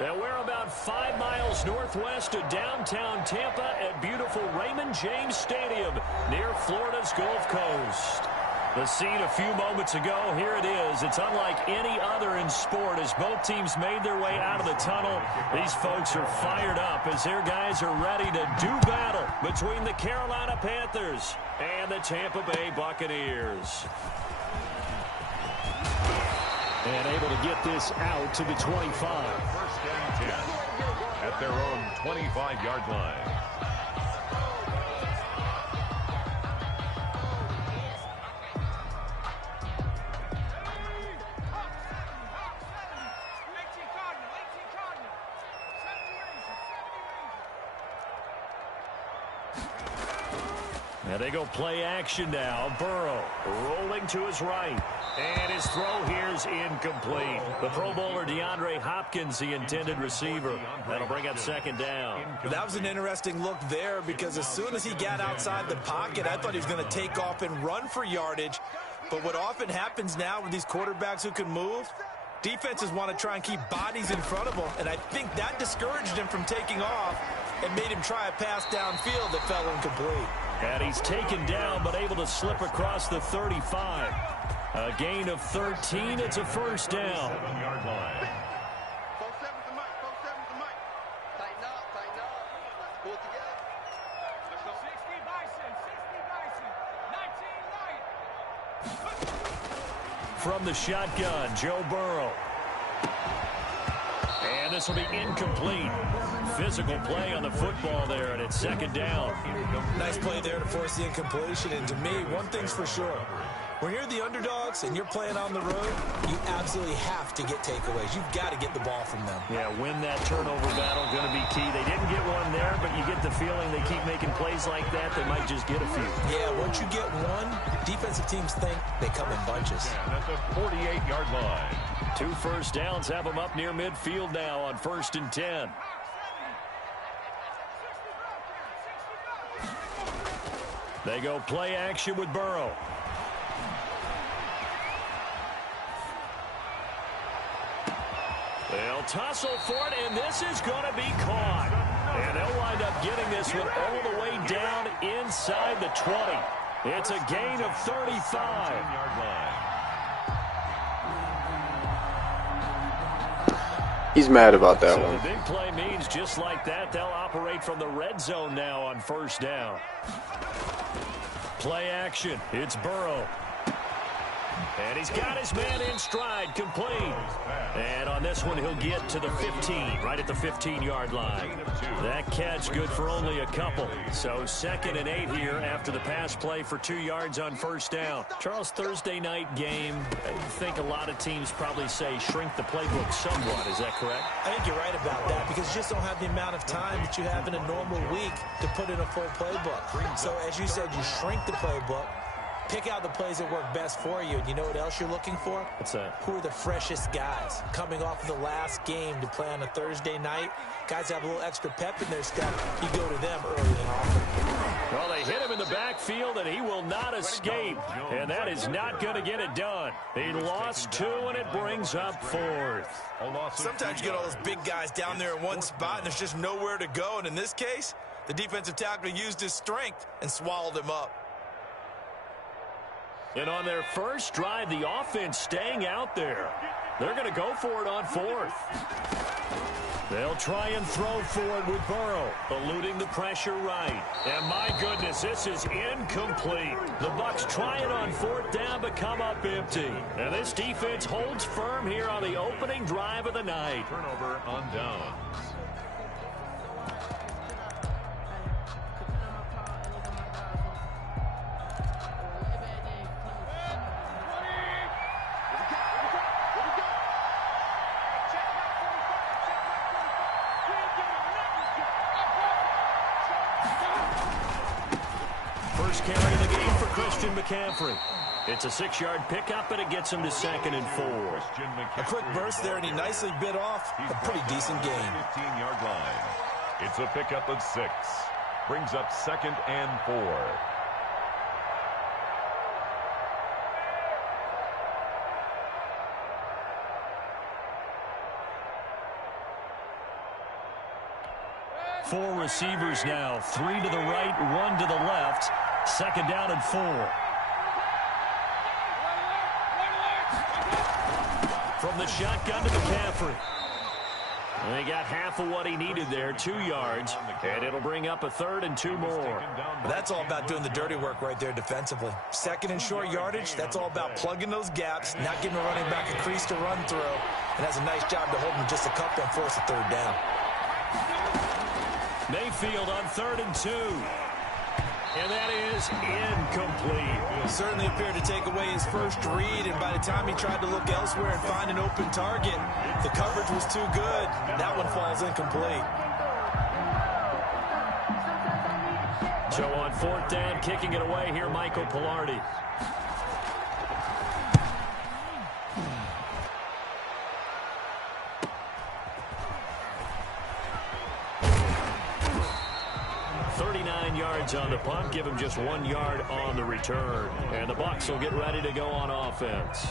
And we're about 5 miles northwest of downtown Tampa at beautiful Raymond James Stadium near Florida's Gulf Coast. The scene a few moments ago, here it is. It's unlike any other in sport as both teams made their way out of the tunnel. These folks are fired up as their guys are ready to do battle between the Carolina Panthers and the Tampa Bay Buccaneers. And able to get this out to the 25. First and 10 at their own 25-yard line. And they go play action now. Burrow rolling to his right. And his throw here is incomplete. The Pro Bowler DeAndre Hopkins, the intended receiver. That'll bring up second down. That was an interesting look there because as soon as he got outside the pocket, I thought he was going to take off and run for yardage. But what often happens now with these quarterbacks who can move, defenses want to try and keep bodies in front of them. And I think that discouraged him from taking off and made him try a pass downfield that fell incomplete. And he's taken down but able to slip across the 35. A gain of 13. It's a first down. 7-yard line. From the shotgun, Joe Burrow. And this will be incomplete. Physical play on the football there, and it's second down. Nice play there to force the incompletion. And to me, one thing's for sure. When you're the underdogs and you're playing on the road, you absolutely have to get takeaways. You've got to get the ball from them. Yeah, win that turnover battle, going to be key. They didn't get one there, but you get the feeling they keep making plays like that, they might just get a few. Yeah, once you get one, defensive teams think they come in bunches. And at the 48-yard line. 2 first downs have them up near midfield now on 1st and 10. They go play action with Burrow. They'll tussle for it, and this is going to be caught. And they'll wind up getting this one all the way down inside the 20. It's a gain of 35. 10-yard line. He's mad about that So one. the big play means just like that, they'll operate from the red zone now on first down. Play action. It's Burrow. And he's got his man in stride, complete. And on this one, he'll get to the 15, right at the 15-yard line. That catch good for only a couple. So 2nd and 8 here after the pass play for 2 yards on first down. Charles, Thursday night game, I think a lot of teams probably say shrink the playbook somewhat. Is that correct? I think you're right about that because you just don't have the amount of time that you have in a normal week to put in a full playbook. So as you said, you shrink the playbook. Pick out the plays that work best for you. And you know what else you're looking for? What's that? Who are the freshest guys coming off of the last game to play on a Thursday night? Guys have a little extra pep in their step. You go to them early and often. Well, they hit him in the backfield, and he will not escape. And that is not going to get it done. He lost 2, and it brings up 4th. Sometimes you get all those big guys down there in one spot, and there's just nowhere to go. And in this case, the defensive tackle used his strength and swallowed him up. And on their first drive, the offense staying out there. They're going to go for it on 4th. They'll try and throw forward with Burrow, eluding the pressure right. And my goodness, this is incomplete. The Bucs try it on 4th down, but come up empty. And this defense holds firm here on the opening drive of the night. Turnover on downs. First carry of the game for Christian McCaffrey. It's a 6-yard pickup, and it gets him to 2nd and 4. A quick burst there, and he nicely bit off a pretty decent gain. 15-yard line. It's a pickup of 6. Brings up 2nd and 4. 4 receivers now. 3 to the right, 1 to the left. 2nd down and 4. From the shotgun to McCaffrey. And he got half of what he needed there, 2 yards. And it'll bring up a 3rd and 2 more. That's all about doing the dirty work right there defensively. 2nd and short yardage, that's all about plugging those gaps, not giving a running back a crease to run through. And that's a nice job to hold him just a couple and force a 3rd down. Mayfield on 3rd and 2. And that is incomplete. Certainly appeared to take away his first read, and by the time he tried to look elsewhere and find an open target, the coverage was too good. That one falls incomplete. So on 4th down, kicking it away here, Michael Pilardi. Yards on the punt, give him just 1 yard on the return. And the Bucs will get ready to go on offense.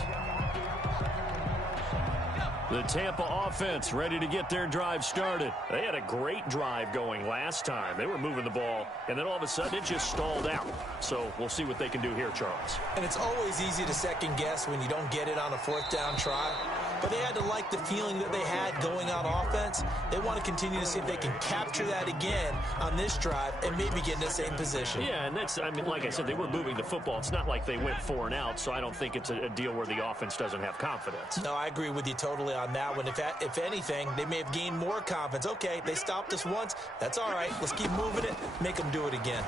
The Tampa offense ready to get their drive started. They had a great drive going last time. They were moving the ball, and then all of a sudden it just stalled out. So we'll see what they can do here, Charles. And it's always easy to second guess when you don't get it on a 4th down try. But they had to like the feeling that they had going on offense. They want to continue to see if they can capture that again on this drive and maybe get in the same position. Yeah, and that's, I mean, like I said, they were moving the football. It's not like they went 4 and out, so I don't think it's a deal where the offense doesn't have confidence. No, I agree with you totally on that one. If anything, they may have gained more confidence. Okay, they stopped us once. That's all right. Let's keep moving it. Make them do it again.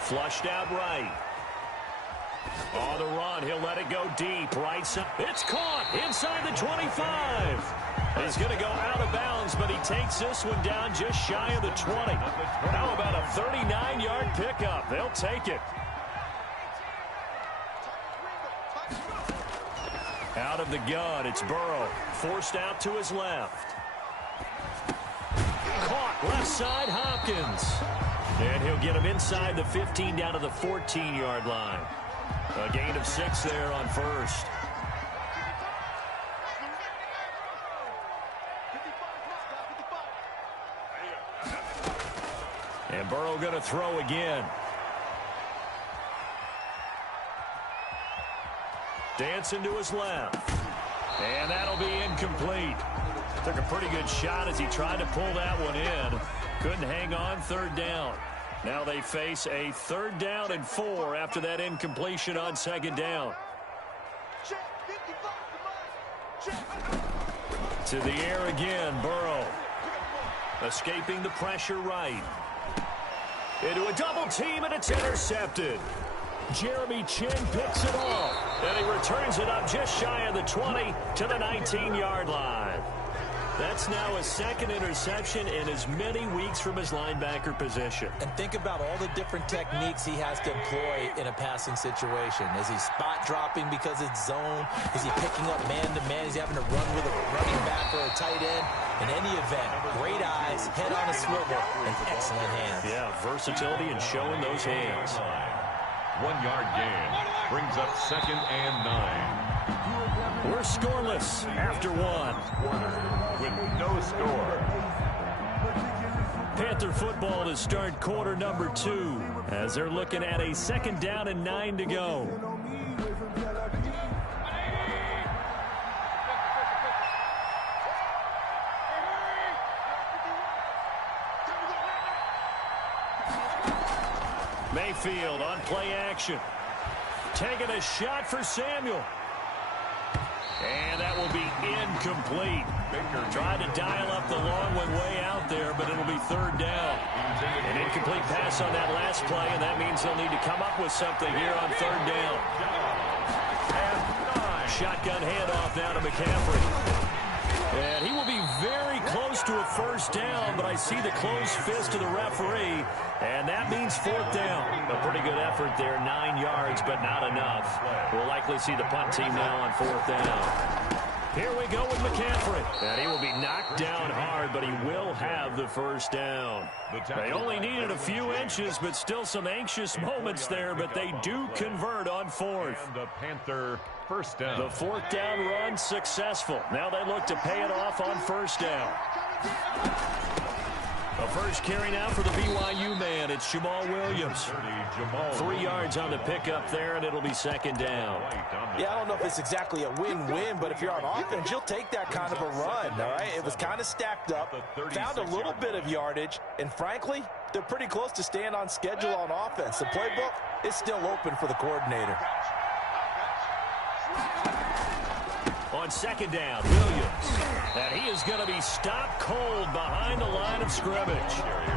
Flushed out right. On the run, he'll let it go deep. Right side. It's caught inside the 25. He's going to go out of bounds, but he takes this one down just shy of the 20. How about a 39-yard pickup? They'll take it. Out of the gun, it's Burrow. Forced out to his left. Caught left side, Hopkins. And he'll get him inside the 15 down to the 14-yard line. A gain of 6 there on 1st. And Burrow going to throw again. Dancing to his left. And that'll be incomplete. Took a pretty good shot as he tried to pull that one in. Couldn't hang on, 3rd down. Now they face a 3rd down and 4 after that incompletion on 2nd down. To the air again, Burrow. Escaping the pressure right. Into a double team, and it's intercepted. Jeremy Chin picks it off, and he returns it up just shy of the 20 to the 19-yard line. That's now his 2nd interception in as many weeks from his linebacker position. And think about all the different techniques he has to employ in a passing situation. Is he spot dropping because it's zone? Is he picking up man-to-man? Is he having to run with a running back or a tight end? In any event, great eyes, head on a swivel, and excellent hands. Yeah, versatility and showing those hands. 1-yard gain brings up 2nd and 9. We're scoreless after 1. With no score. Panther football to start quarter number 2 as they're looking at a 2nd down and 9 to go. Mayfield on play action. Taking a shot for Samuel. And that will be incomplete. Tried to dial up the long one way out there, but it'll be 3rd down. An incomplete pass on that last play, and that means they'll need to come up with something here on 3rd down. Shotgun handoff now to McCaffrey. And he will be very close to a 1st down, but I see the closed fist of the referee, and that means 4th down. A pretty good effort there, 9 yards, but not enough. We'll likely see the punt team now on 4th down. Here we go with McCaffrey. And he will be knocked down hard, but he will have the 1st down. They only needed a few inches, but still some anxious moments there, but they do convert on 4th. And the Panther 1st down. The 4th down run successful. Now they look to pay it off on 1st down. A first carry now for the BYU man. It's Jamal Williams. 3 yards on the pickup there, and it'll be second down. Yeah, I don't know if it's exactly a win-win, but if you're on offense, you'll take that kind of a run, all right? It was kind of stacked up, found a little bit of yardage, and frankly, they're pretty close to staying on schedule on offense. The playbook is still open for the coordinator. On second down, Williams. And he is going to be stopped cold behind the line of scrimmage.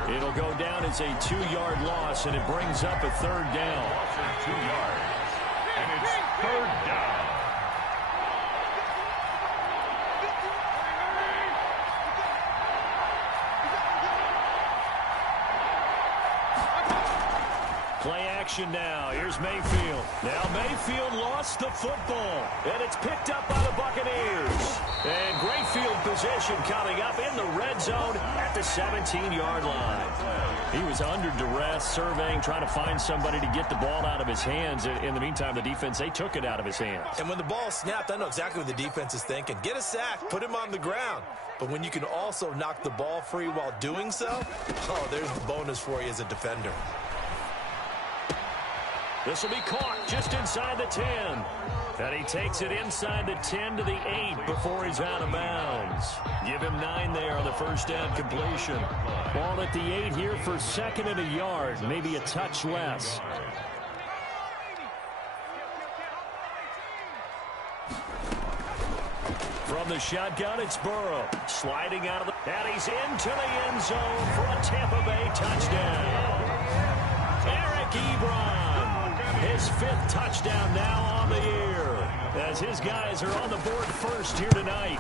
It'll go down as a 2-yard loss, and it brings up a third down. 2 yards. And it's third down. Play action now. Here's Mayfield. Now Mayfield lost the football, and it's picked up by the Buccaneers. And great field position coming up in the red zone at the 17-yard line. He was under duress, surveying, trying to find somebody to get the ball out of his hands. In the meantime, the defense, they took it out of his hands. And when the ball snapped, I know exactly what the defense is thinking. Get a sack, put him on the ground. But when you can also knock the ball free while doing so, oh, there's the bonus for you as a defender. This will be caught just inside the 10. And he takes it inside the 10 to the 8 before he's out of bounds. Give him 9 there on the first down completion. Ball at the 8 here for second and a yard, maybe a touch less. From the shotgun, it's Burrow. Sliding out of the... And he's into the end zone for a Tampa Bay touchdown. Eric Ebron. His 5th touchdown now on the year, as his guys are on the board first here tonight.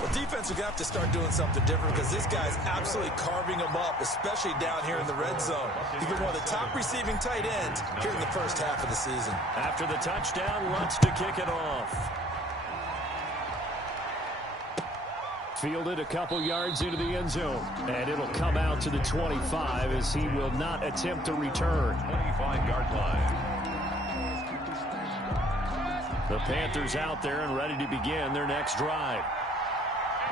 Well, defense are going to have to start doing something different because this guy's absolutely carving them up, especially down here in the red zone. He's been one of the top receiving tight ends here in the first half of the season. After the touchdown, Lutz to kick it off. Fielded a couple yards into the end zone, and it'll come out to the 25 as he will not attempt to return. 25-yard line. The Panthers out there and ready to begin their next drive.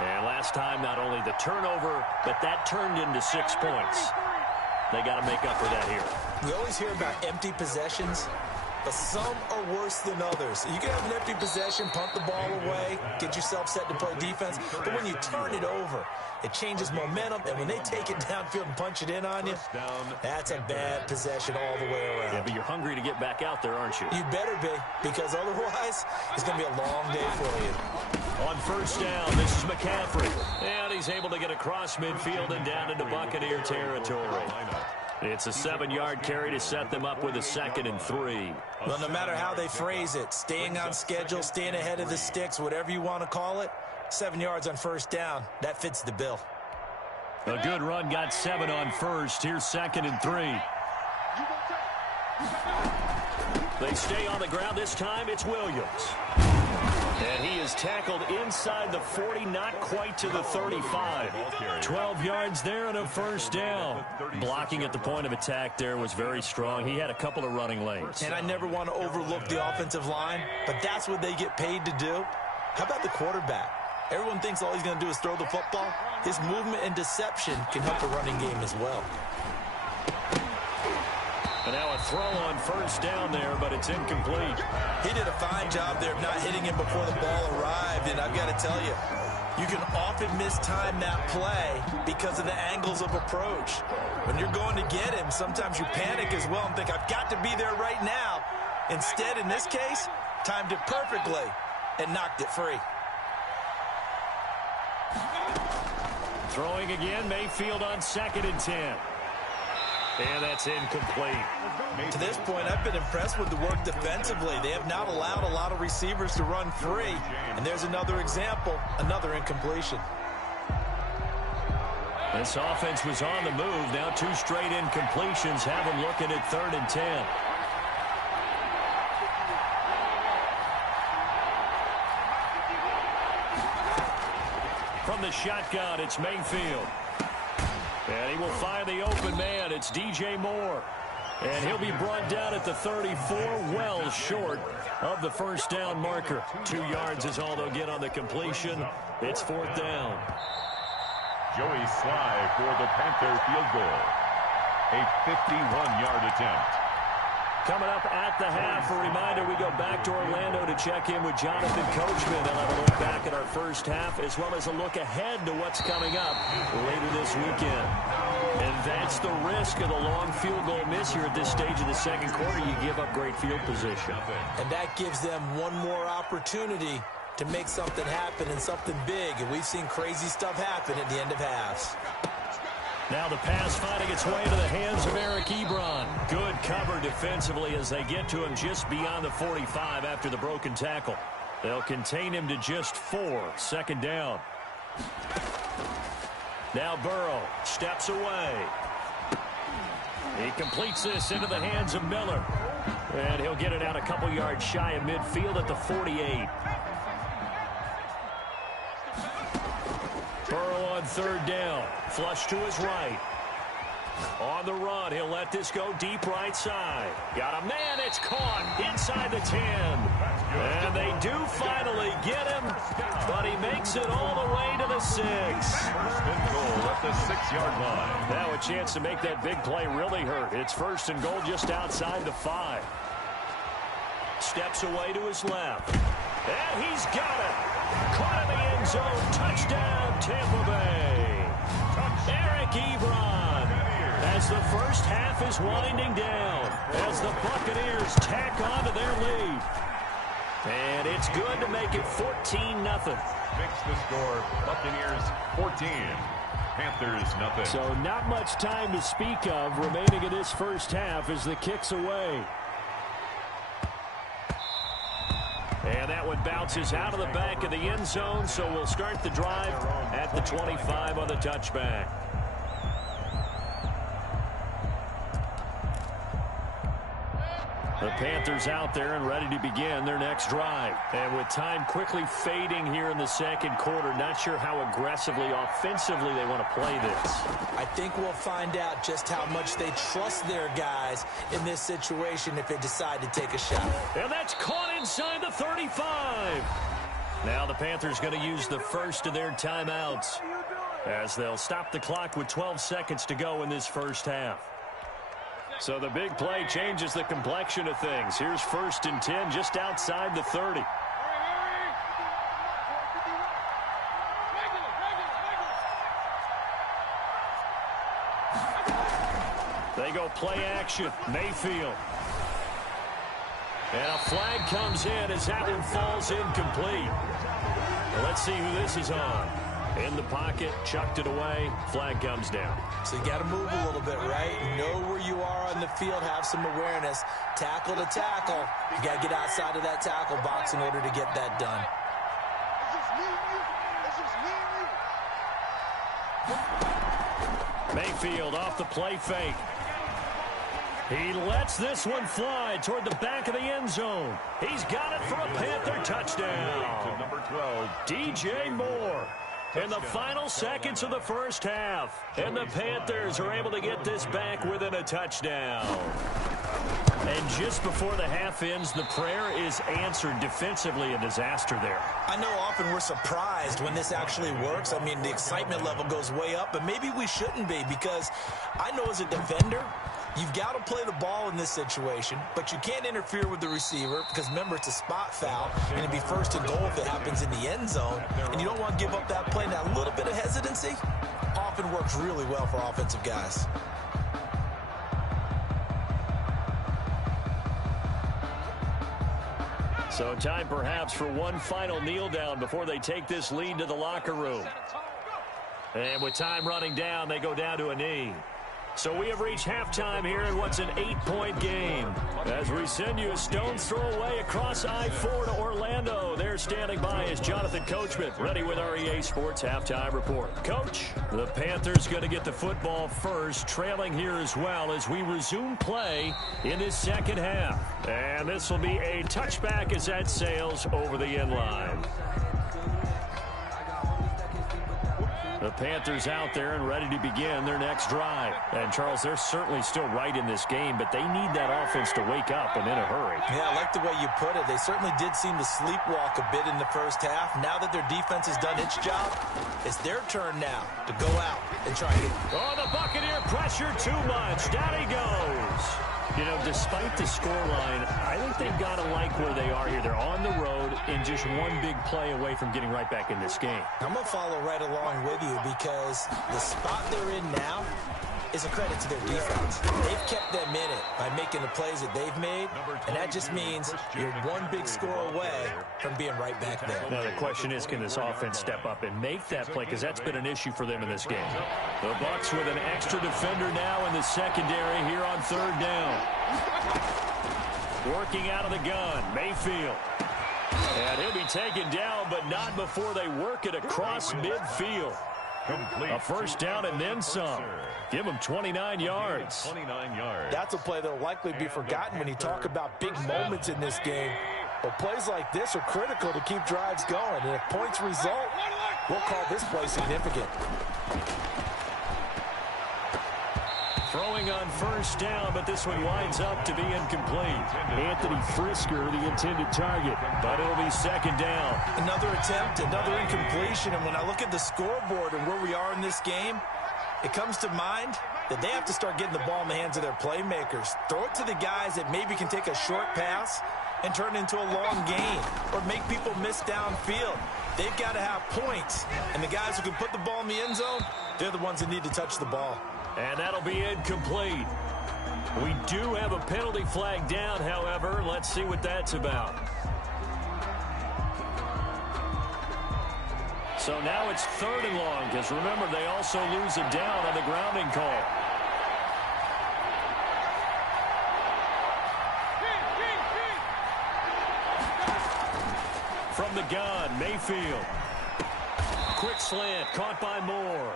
And last time, not only the turnover, but that turned into 6 points. They got to make up for that here. We always hear about empty possessions, but some are worse than others. You can have an empty possession, punt the ball away, get yourself set to play defense, but when you turn it over, it changes momentum, and when they take it downfield and punch it in on you, that's a bad possession all the way around. Yeah, but you're hungry to get back out there, aren't you? You better be, because otherwise, it's going to be a long day for you. On first down, this is McCaffrey. And he's able to get across midfield and down into Buccaneer territory. It's a 7-yard carry to set them up with a 2nd and 3. Well, no matter how they phrase it, staying on schedule, staying ahead of the sticks, whatever you want to call it, 7 yards on first down, that fits the bill. A good run, got 7 on first. Here's 2nd and 3. They stay on the ground. This time it's Williams. And he is tackled inside the 40, not quite to the 35. 12 yards there and a first down. Blocking at the point of attack there was very strong. He had a couple of running lanes. And I never want to overlook the offensive line, but that's what they get paid to do. How about the quarterback? Everyone thinks all he's going to do is throw the football. His movement and deception can help the running game as well. And now a throw on first down there, but it's incomplete. He did a fine job there of not hitting him before the ball arrived, and I've got to tell you, you can often mistime that play because of the angles of approach. When you're going to get him, sometimes you panic as well and think, I've got to be there right now. Instead, in this case, timed it perfectly and knocked it free. Throwing again, Mayfield on 2nd and 10. And that's incomplete. To this point, I've been impressed with the work defensively. They have not allowed a lot of receivers to run free. And there's another example, another incompletion. This offense was on the move. Now 2 straight incompletions have them looking at 3rd and 10. From the shotgun, it's Mayfield. And he will find the open man. It's DJ Moore. And he'll be brought down at the 34, well short of the first down marker. 2 yards is all they'll get on the completion. It's 4th down. Joey Sly for the Panther field goal. A 51-yard attempt. Coming up at the half, a reminder, we go back to Orlando to check in with Jonathan Coachman. They'll have a look back at our first half, as well as a look ahead to what's coming up later this weekend. And that's the risk of the long field goal miss here at this stage of the second quarter. You give up great field position. And that gives them one more opportunity to make something happen and something big. And we've seen crazy stuff happen at the end of halves. Now the pass finding its way into the hands of Eric Ebron. Good cover defensively as they get to him just beyond the 45 after the broken tackle. They'll contain him to just 4. Second down. Now Burrow steps away. He completes this into the hands of Miller. And he'll get it out a couple yards shy of midfield at the 48. Burrow on third down. Flush to his right. On the run, he'll let this go deep right side. Got a man, it's caught inside the 10. And they do finally get him, but he makes it all the way to the 6. First and goal at the 6-yard line. Now a chance to make that big play really hurt. It's first and goal just outside the 5. Steps away to his left. And he's got it. Caught in the end zone. Touchdown, Tampa Bay. Eric Ebron. As the first half is winding down, as the Buccaneers tack on to their lead. And it's good to make it 14-0. Makes the score Buccaneers 14. Panthers nothing. So not much time to speak of remaining in this first half as the kick's away. And that one bounces out of the back of the end zone, so we'll start the drive at the 25 on the touchback. The Panthers out there and ready to begin their next drive. And with time quickly fading here in the second quarter, not sure how aggressively, offensively they want to play this. I think we'll find out just how much they trust their guys in this situation if they decide to take a shot. And that's caught inside the 35. Now the Panthers going to use the first of their timeouts as they'll stop the clock with 12 seconds to go in this first half. So the big play changes the complexion of things. Here's first and 10 just outside the 30. They go play action. Mayfield. And a flag comes in as that one falls incomplete. Well, let's see who this is on. In the pocket, chucked it away, flag comes down. So you got to move a little bit, right? Know where you are on the field, have some awareness. Tackle to tackle. You got to get outside of that tackle box in order to get that done. Mayfield off the play fake. He lets this one fly toward the back of the end zone. He's got it for a Panther touchdown. To number 12, DJ Moore. In the final seconds of the first half. And the Panthers are able to get this back within a touchdown. And just before the half ends, the prayer is answered. Defensively, a disaster there. I know often we're surprised when this actually works. I mean, the excitement level goes way up, but maybe we shouldn't be, because I know as a defender, you've got to play the ball in this situation, but you can't interfere with the receiver because, remember, it's a spot foul, and it'd be first and goal if it happens in the end zone, and you don't want to give up that play. Now, a little bit of hesitancy often works really well for offensive guys. So time perhaps for one final kneel down before they take this lead to the locker room. And with time running down, they go down to a knee. So we have reached halftime here in what's an 8-point game. As we send you a stone's throw away across I-4 to Orlando. There standing by is Jonathan Coachman, ready with our EA Sports Halftime Report. Coach, the Panthers going to get the football first, trailing here as well as we resume play in this second half. And this will be a touchback as that sails over the end line. The Panthers out there and ready to begin their next drive. And, Charles, they're certainly still right in this game, but they need that offense to wake up and in a hurry. Yeah, I like the way you put it. They certainly did seem to sleepwalk a bit in the first half. Now that their defense has done its job, it's their turn now to go out and try to get... Oh, the Buccaneer pressure too much. Down he goes. You know, despite the scoreline, I think they've got to like where they are here. They're on the road and just one big play away from getting right back in this game. I'm going to follow right along with you because the spot they're in now is a credit to their defense. They've kept them in it by making the plays that they've made, and that just means you're one big score away from being right back there. Now, the question is, can this offense step up and make that play? Because that's been an issue for them in this game. The Bucs with an extra defender now in the secondary here on third down. Working out of the gun, Mayfield. And he'll be taken down, but not before they work it across midfield. A first down and then some. Give them 29 yards. 29 yards. That's a play that will likely be forgotten when you talk about big moments in this game. But plays like this are critical to keep drives going. And if points result, we'll call this play significant. Throwing on first down, but this one winds up to be incomplete. Anthony Frisker, the intended target, but it'll be second down. Another attempt, another incompletion, and when I look at the scoreboard and where we are in this game, it comes to mind that they have to start getting the ball in the hands of their playmakers. Throw it to the guys that maybe can take a short pass and turn it into a long gain or make people miss downfield. They've got to have points, and the guys who can put the ball in the end zone, they're the ones that need to touch the ball. And that'll be incomplete. We do have a penalty flag down, however. Let's see what that's about. So now it's third and long, because remember, they also lose a down on the grounding call. From the gun, Mayfield. Quick slant, caught by Moore.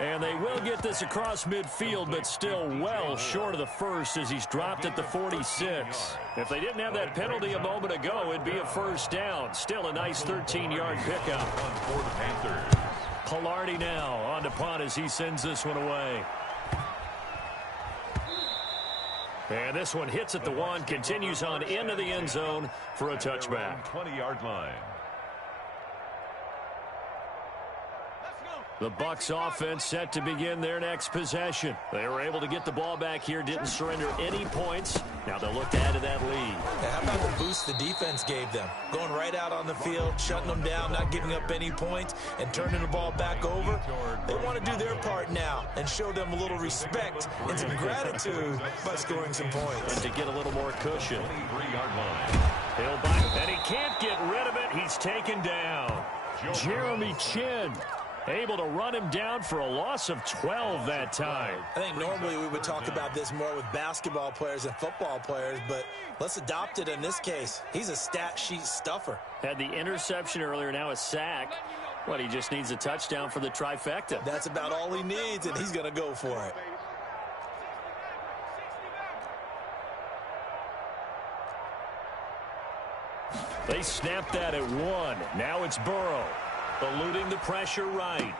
And they will get this across midfield, but still well short of the first as he's dropped at the 46. If they didn't have that penalty a moment ago, it'd be a first down. Still a nice 13-yard pickup. For the Panthers. Pilardi now on to punt as he sends this one away. And this one hits at the one, continues on into the end zone for a touchback. 20-yard line. The Bucs offense set to begin their next possession. They were able to get the ball back here, didn't surrender any points. Now they'll look to add to that lead. Yeah, how about the boost the defense gave them? Going right out on the field, shutting them down, not giving up any points, and turning the ball back over. They want to do their part now and show them a little respect and some gratitude by scoring some points. And to get a little more cushion. 23-yard line. He'll bite, and he can't get rid of it. He's taken down. Jeremy Chin able to run him down for a loss of 12 that time. I think normally we would talk about this more with basketball players and football players, but let's adopt it in this case. He's a stat sheet stuffer. Had the interception earlier, now a sack. Well, he just needs a touchdown for the trifecta. That's about all he needs, and he's going to go for it. They snapped that at one. Now it's Burrow. Eluding the pressure right.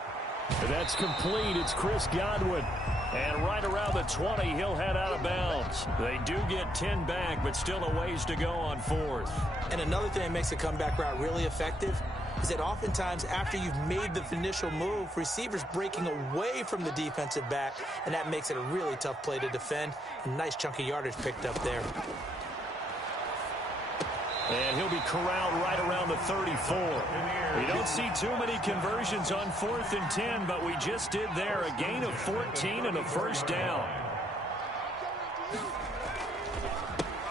That's complete. It's Chris Godwin. And right around the 20, he'll head out of bounds. They do get 10 back, but still a ways to go on fourth. And another thing that makes a comeback route really effective is that oftentimes after you've made the initial move, receivers breaking away from the defensive back, and that makes it a really tough play to defend. A nice chunk of yardage picked up there. And he'll be corralled right around the 34. We don't see too many conversions on 4th and 10, but we just did there. A gain of 14 and a first down.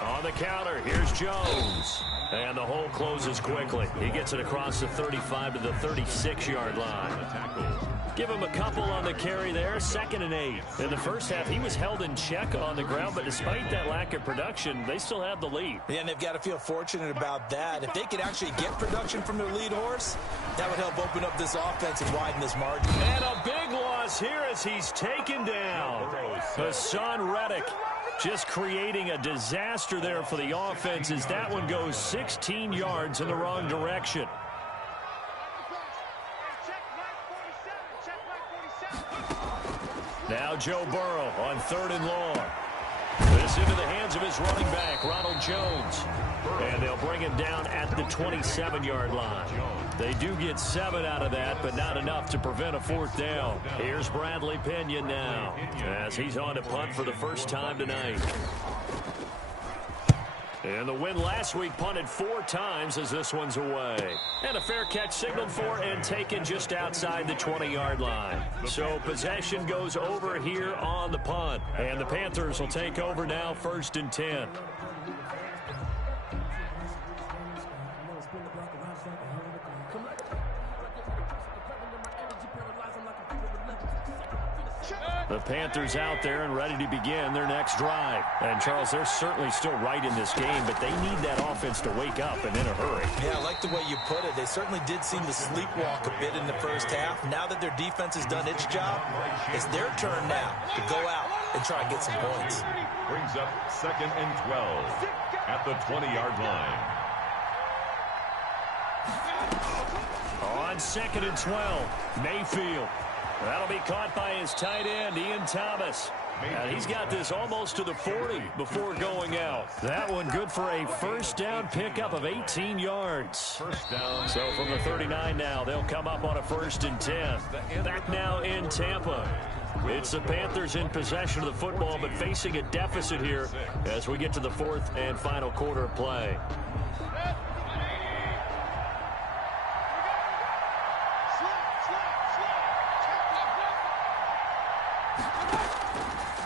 On the counter, here's Jones. And the hole closes quickly. He gets it across the 35 to the 36-yard line. Give him a couple on the carry there, 2nd and 8. In the first half, he was held in check on the ground, but despite that lack of production, they still have the lead. Yeah, and they've got to feel fortunate about that. If they could actually get production from their lead horse, that would help open up this offense and widen this margin. And a big loss here as he's taken down. Hassan Reddick just creating a disaster there for the offense as that one goes 16 yards in the wrong direction. Now Joe Burrow on 3rd and long. This into the hands of his running back, Ronald Jones. And they'll bring him down at the 27-yard line. They do get 7 out of that, but not enough to prevent a 4th down. Here's Bradley Pinion now, as he's on to punt for the first time tonight. And the win last week punted 4 times as this one's away. And a fair catch signaled for and taken just outside the 20-yard line. So possession goes over here on the punt. And the Panthers will take over now, 1st and 10. The Panthers out there and ready to begin their next drive. And, Charles, they're certainly still right in this game, but they need that offense to wake up and in a hurry. Yeah, I like the way you put it. They certainly did seem to sleepwalk a bit in the first half. Now that their defense has done its job, it's their turn now to go out and try and get some points. Brings up 2nd and 12 at the 20-yard line. On 2nd and 12, Mayfield. That'll be caught by his tight end, Ian Thomas. And he's got this almost to the 40 before going out. That one good for a first down pickup of 18 yards. First down. So from the 39 now, they'll come up on a 1st and 10. Back now in Tampa. It's the Panthers in possession of the football, but facing a deficit here as we get to the 4th and final quarter of play.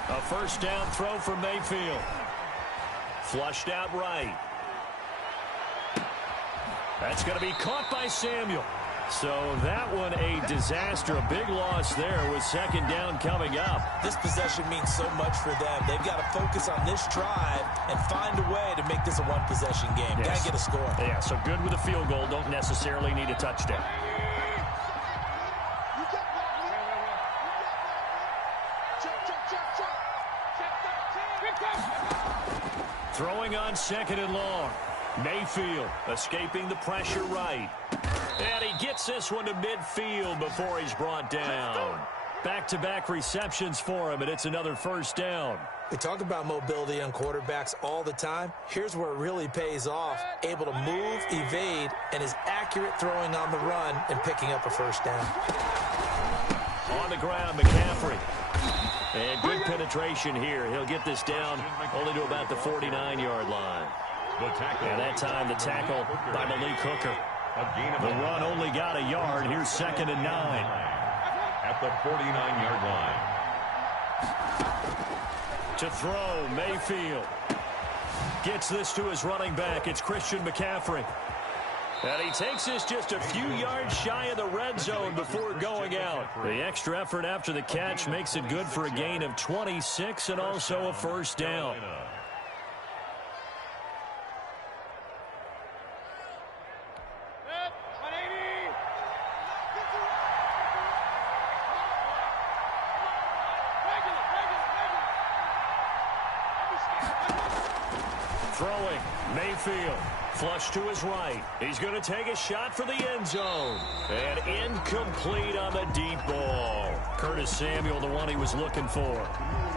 A first down throw for Mayfield. Flushed out right. That's going to be caught by Samuel. So that one a disaster, a big loss there with 2nd down coming up. This possession means so much for them. They've got to focus on this drive and find a way to make this a one-possession game. Yes. Got to get a score. Yeah, so good with a field goal. Don't necessarily need a touchdown. Throwing on 2nd and long. Mayfield escaping the pressure right. And he gets this one to midfield before he's brought down. Back-to-back receptions for him, and it's another first down. We talk about mobility on quarterbacks all the time. Here's where it really pays off. Able to move, evade, and is accurate throwing on the run and picking up a first down. On the ground, McCaffrey. And good penetration here. He'll get this down only to about the 49-yard line. And that time the tackle by Malik Hooker. The run only got a yard. Here's 2nd and 9. At the 49-yard line. To throw, Mayfield. Gets this to his running back. It's Christian McCaffrey. And he takes this just a few yards shy of the red zone before going out. The extra effort after the catch makes it good for a gain of 26 and also a first down. Throwing, Mayfield. Flush to his right. He's going to take a shot for the end zone. And incomplete on the deep ball. Curtis Samuel, the one he was looking for.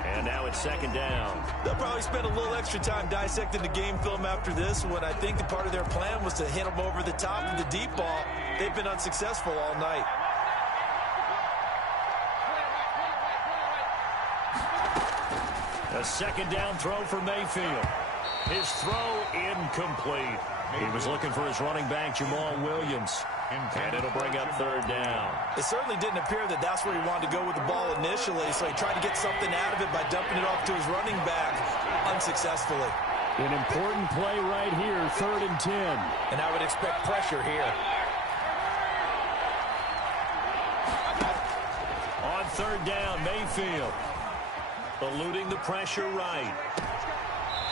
And now it's 2nd down. They'll probably spend a little extra time dissecting the game film after this one. I think the part of their plan was to hit him over the top of the deep ball. They've been unsuccessful all night. A 2nd down throw for Mayfield. His throw incomplete. He was looking for his running back, Jamal Williams. And it'll bring up 3rd down. It certainly didn't appear that that's where he wanted to go with the ball initially, so he tried to get something out of it by dumping it off to his running back unsuccessfully. An important play right here, 3rd and 10. And I would expect pressure here. On 3rd down, Mayfield. Eluding the pressure right.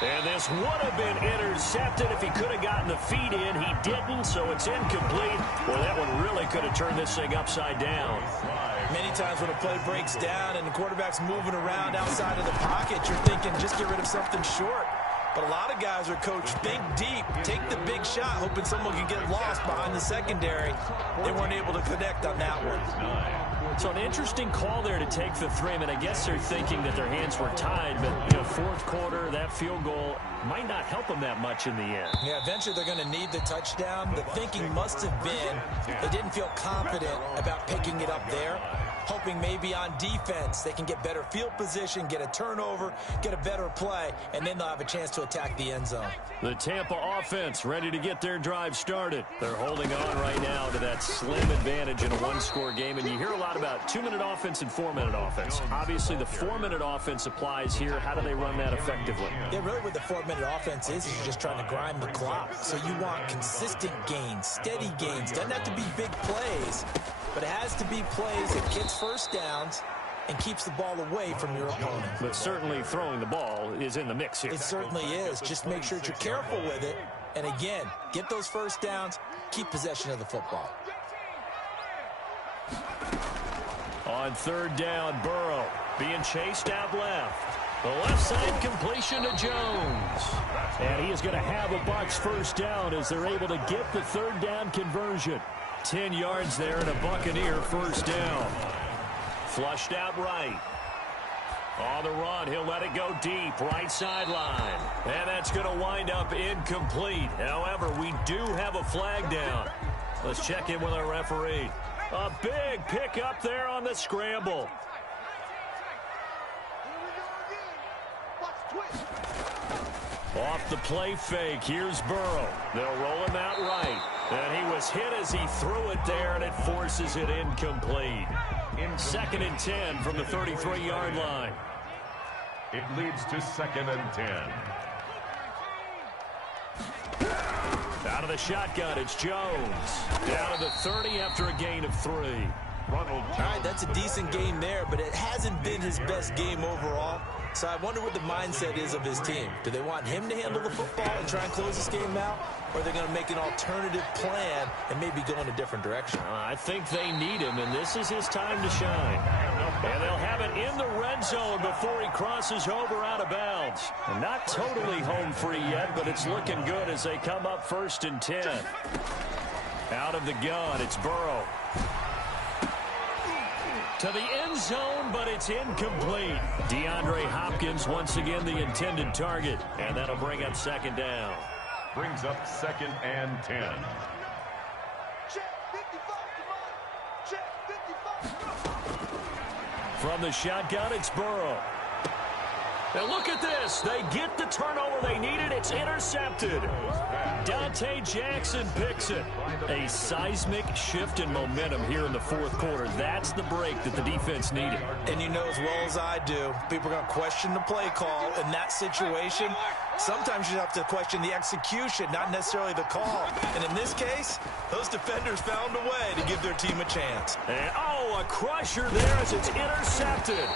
And this would have been intercepted if he could have gotten the feet in. He didn't, so it's incomplete. Boy, that one really could have turned this thing upside down. Many times when a play breaks down and the quarterback's moving around outside of the pocket, you're thinking just get rid of something short. But a lot of guys are coached, think deep, take the big shot, hoping someone can get lost behind the secondary. They weren't able to connect on that one. So an interesting call there to take the 3. I mean, I guess they're thinking that their hands were tied, but fourth quarter, that field goal might not help them that much in the end. Yeah, eventually they're going to need the touchdown. The thinking must have been they didn't feel confident about picking it up there, hoping maybe on defense they can get better field position, get a turnover, get a better play, and then they'll have a chance to attack the end zone. The Tampa offense ready to get their drive started. They're holding on right now to that slim advantage in a one-score game, and you hear a lot about 2-minute offense and 4-minute offense. Obviously, the 4-minute offense applies here. How do they run that effectively? Yeah, really what the 4-minute offense is you're just trying to grind the clock. So you want consistent gains, steady gains. Doesn't have to be big plays, but it has to be plays that gets first downs and keeps the ball away from your opponent. But certainly throwing the ball is in the mix here. It certainly is. Just make sure that you're careful with it. And again, get those first downs, keep possession of the football. On third down, Burrow being chased out left. The left side completion to Jones. And he is going to have a Bucs first down as they're able to get the third down conversion. 10 yards there and a Buccaneer first down. Flushed out right. On the run, he'll let it go deep, right sideline. And that's going to wind up incomplete. However, we do have a flag down. Let's check in with our referee. A big pickup there on the scramble. Off the play fake, here's Burrow. They'll roll him out right. And he was hit as he threw it there, and it forces it incomplete. Second and 10 from the 33-yard line. It leads to 2nd and 10. Out of the shotgun, it's Jones. Down to the 30 after a gain of 3. All right, that's a decent game there, but it hasn't been his best game overall. So I wonder what the mindset is of his team. Do they want him to handle the football and try and close this game out? Or are they going to make an alternative plan and maybe go in a different direction? I think they need him, and this is his time to shine. And they'll have it in the red zone before he crosses over out of bounds. And not totally home free yet, but it's looking good as they come up 1st and 10. Out of the gun, it's Burrow. To the end zone, but it's incomplete. DeAndre Hopkins once again the intended target, and that'll bring up 2nd down. Brings up 2nd and 10. From the shotgun, it's Burrow. Now look at this. They get the turnover they needed. It's intercepted. Dante Jackson picks it. A seismic shift in momentum here in the fourth quarter. That's the break that the defense needed. And you know as well as I do, people are going to question the play call in that situation. Sometimes you have to question the execution, not necessarily the call. And in this case, those defenders found a way to give their team a chance. And, a crusher there as it's intercepted.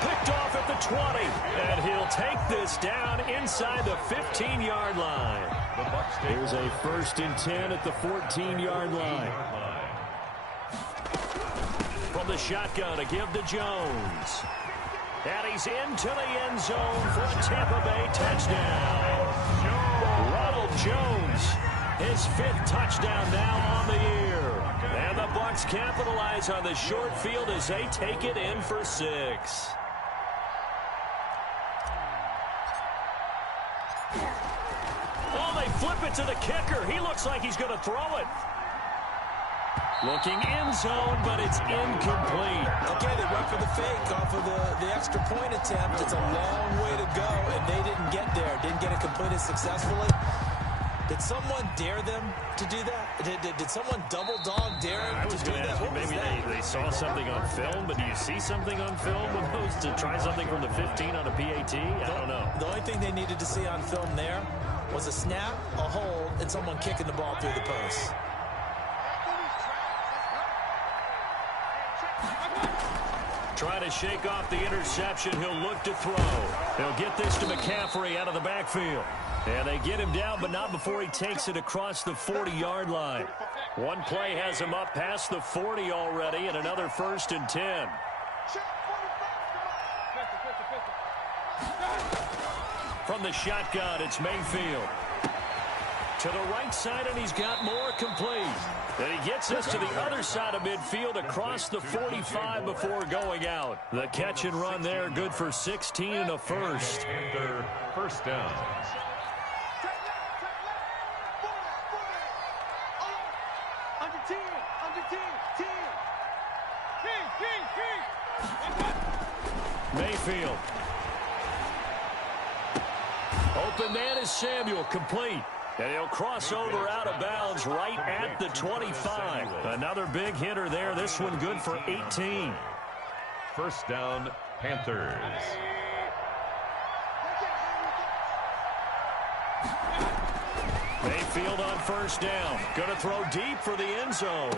Picked off at the 20, and he'll take this down inside the 15-yard line. Here's a 1st and 10 at the 14-yard line. From the shotgun, a give to Jones. And he's into the end zone for a Tampa Bay touchdown. Ronald Jones, his 5th touchdown now on the year. And the Bucs capitalize on the short field as they take it in for 6. They flip it to the kicker. He looks like he's going to throw it. Looking end zone, but it's incomplete. Okay, they went for the fake off of the extra point attempt. It's a long way to go, and they didn't get there. Didn't get it completed successfully. Did someone dare them to do that? Did someone double dog dare them to do that? Maybe they saw something on film, but do you see something on film with those to try something from the 15 on a PAT? I don't know. The only thing they needed to see on film there was a snap, a hold, and someone kicking the ball through the post. Trying to shake off the interception. He'll look to throw. He'll get this to McCaffrey out of the backfield. And they get him down, but not before he takes it across the 40-yard line. One play has him up past the 40 already, and another 1st and 10. From the shotgun, it's Mayfield. To the right side, and he's got more complete. And he gets this to the other side of midfield across the 45 before going out. The catch and run there, good for 16 and a first. Panther first down. Mayfield. Open man is Samuel, complete. And he'll cross over out of bounds right at the 25. Another big hitter there. This one good for 18. First down, Panthers. Mayfield on first down. Going to throw deep for the end zone.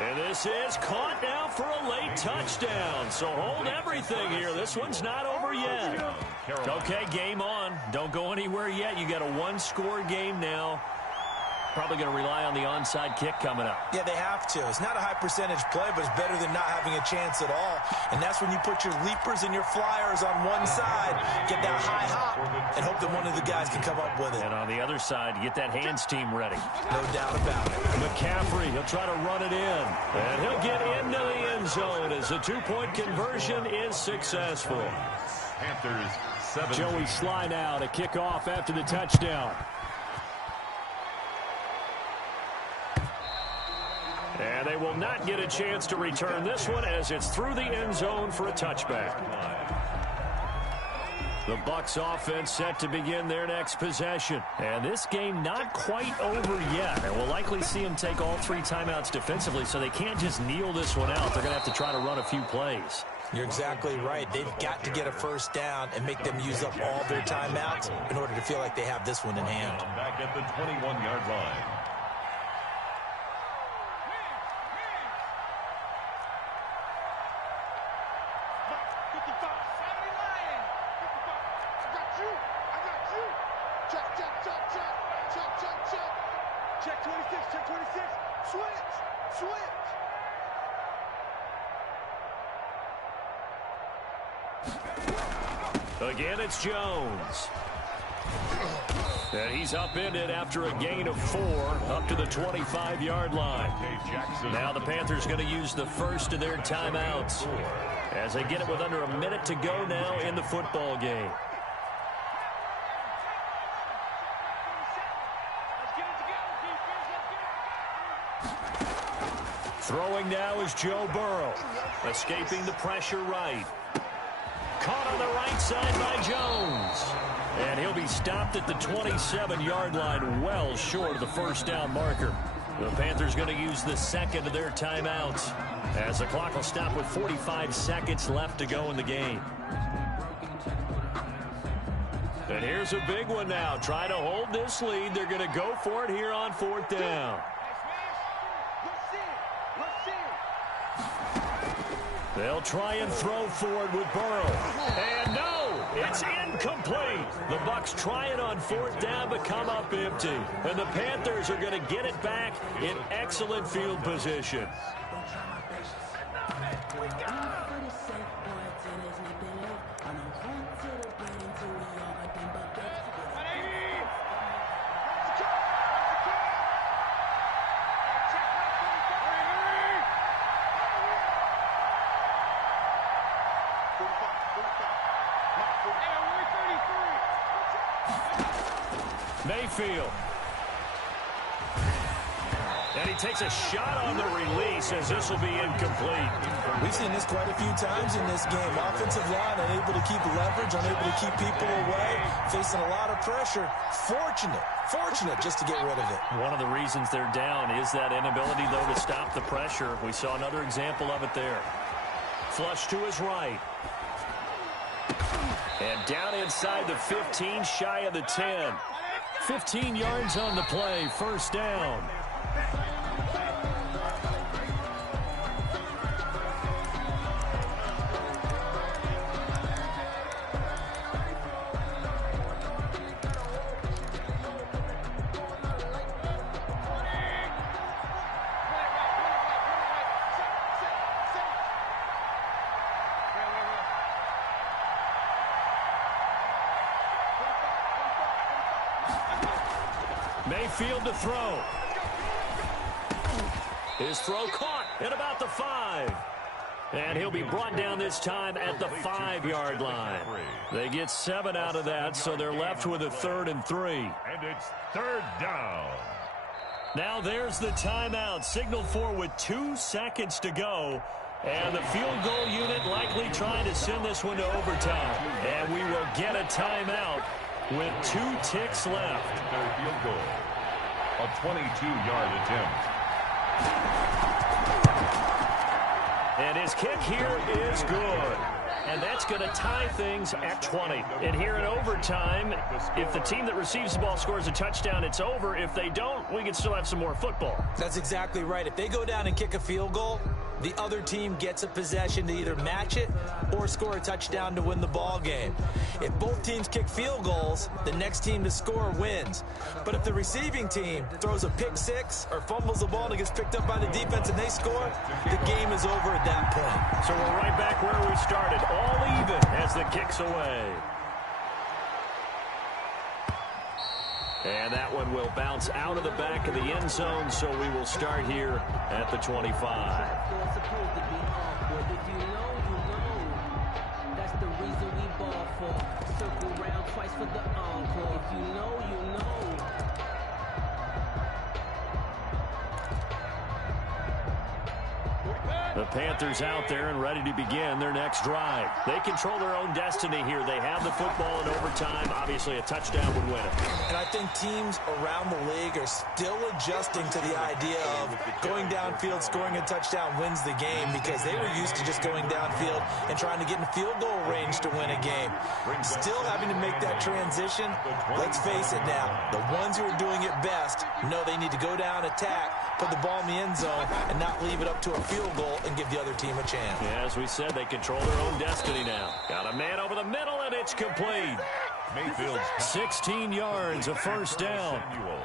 And this is caught now for a late touchdown. So hold everything here. This one's not over yet. Okay, game on. Don't go anywhere yet. You got a one-score game now. Probably going to rely on the onside kick coming up. Yeah, they have to. It's not a high percentage play, but it's better than not having a chance at all. And that's when you put your leapers and your flyers on one side, get that high hop, and hope that one of the guys can come up with it. And on the other side, get that hands team ready. No doubt about it. McCaffrey, he'll try to run it in. And he'll get into the end zone as the two-point conversion is successful. Panthers 7. Joey Sly now to kick off after the touchdown. And they will not get a chance to return this one as it's through the end zone for a touchback. The Bucs offense set to begin their next possession. And this game not quite over yet. And we'll likely see them take all 3 timeouts defensively, so they can't just kneel this one out. They're going to have to try to run a few plays. You're exactly right. They've got to get a first down and make them use up all their timeouts in order to feel like they have this one in hand. Back at the 21-yard line. Again, it's Jones. And he's upended after a gain of 4 up to the 25-yard line. Now the Panthers going to use the first of their timeouts as they get it with under a minute to go now in the football game. Throwing now is Joe Burrow. Escaping the pressure right. Caught on the right side by Jones. And he'll be stopped at the 27-yard line, well short of the first down marker. The Panthers going to use the second of their timeouts as the clock will stop with 45 seconds left to go in the game. And here's a big one now. Try to hold this lead. They're going to go for it here on 4th down. They'll try and throw forward with Burrow. And no, it's incomplete. The Bucs try it on 4th down, but come up empty. And the Panthers are going to get it back in excellent field position. Mayfield. And he takes a shot on the release as this will be incomplete. We've seen this quite a few times in this game. Offensive line unable to keep leverage, unable to keep people away, facing a lot of pressure. Fortunate just to get rid of it. One of the reasons they're down is that inability, though, to stop the pressure. We saw another example of it there. Flush to his right. And down inside the 15, shy of the 10. 15 yards on the play, first down. Mayfield to throw. His throw caught at about the 5. And he'll be brought down this time at the 5-yard line. They get 7 out of that, so they're left with a 3rd and 3. And it's 3rd down. Now there's the timeout, signaled for with 2 seconds to go. And the field goal unit likely trying to send this one to overtime. And we will get a timeout with 2 ticks left. Their field goal, a 22-yard attempt. And his kick here is good. And that's going to tie things at 20. And here in overtime, if the team that receives the ball scores a touchdown, it's over. If they don't, we can still have some more football. That's exactly right. If they go down and kick a field goal, the other team gets a possession to either match it or score a touchdown to win the ball game. If both teams kick field goals, the next team to score wins. But if the receiving team throws a pick six or fumbles the ball and it gets picked up by the defense and they score, the game is over at that point. So we're right back where we started, all even as the kick's away. And that one will bounce out of the back of the end zone, so we will start here at the 25. That's the reason we ball for. Circle round twice for the encore. If you know, you know. The Panthers out there and ready to begin their next drive. They control their own destiny here. They have the football in overtime. Obviously, a touchdown would win it. And I think teams around the league are still adjusting to the idea of going downfield, scoring a touchdown wins the game, because they were used to just going downfield and trying to get in field goal range to win a game. Still having to make that transition. Let's face it now, the ones who are doing it best know they need to go down, attack, put the ball in the end zone, and not leave it up to a field goal and give the other team a chance. Yeah, as we said, they control their own destiny now. Got a man over the middle, and it's complete. Mayfield's 16 yards, a first down.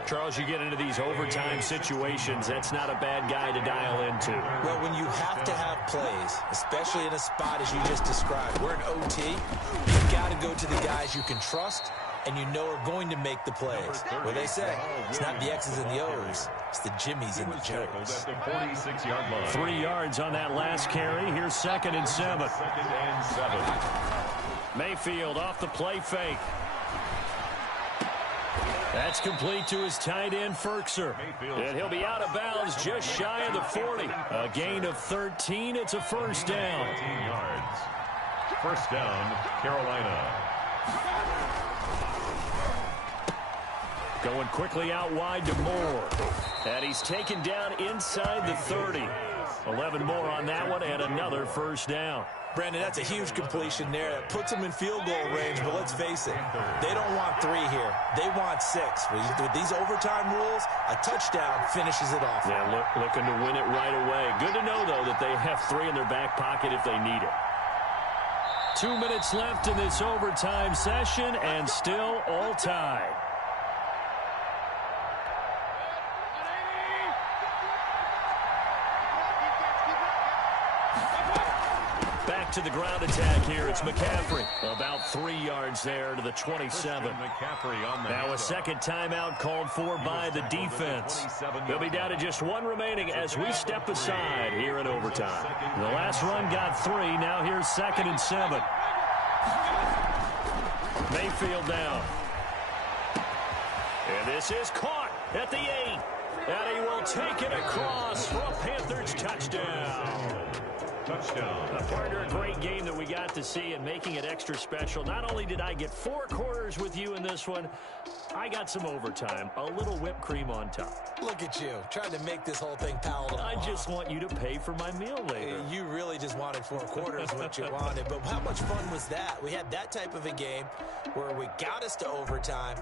Charles, you get into these overtime situations, that's not a bad guy to dial into. Well, when you have to have plays, especially in a spot as you just described, we're in OT, you've got to go to the guys you can trust and you know are going to make the plays. Well, they say it's not the X's and the O's, it's the Jimmies and the Joes. 46-yard line. 3 yards on that last carry. Here's 2nd and 7. 2nd and 7. Mayfield off the play fake. That's complete to his tight end, Ferkser. And he'll be out of bounds just shy of the 40. A gain of 13. It's a first down. 13 yards. First down, Carolina. Going quickly out wide to Moore. And he's taken down inside the 30. 11 more on that one and another first down. Brandon, that's a huge completion there. That puts them in field goal range, but let's face it, they don't want 3 here. They want 6. With these overtime rules, a touchdown finishes it off. Yeah, looking to win it right away. Good to know, though, that they have 3 in their back pocket if they need it. 2 minutes left in this overtime session, and still all tied. Back to the ground attack here. It's McCaffrey. About 3 yards there to the 27. McCaffrey on the Now a second timeout called for by the defense. They'll be down to just 1 remaining as we step aside here in overtime. The last run got 3. Now here's 2nd and 7. Mayfield down. And this is caught at the 8. And he will take it across for a Panthers touchdown. touchdown. Partner, a great game that we got to see and making it extra special. Not only did I get 4 quarters with you in this one, I got some overtime, a little whipped cream on top. Look at you, trying to make this whole thing palatable. I just want you to pay for my meal later. You really just wanted 4 quarters what you wanted, but how much fun was that? We had that type of a game where we got us to overtime,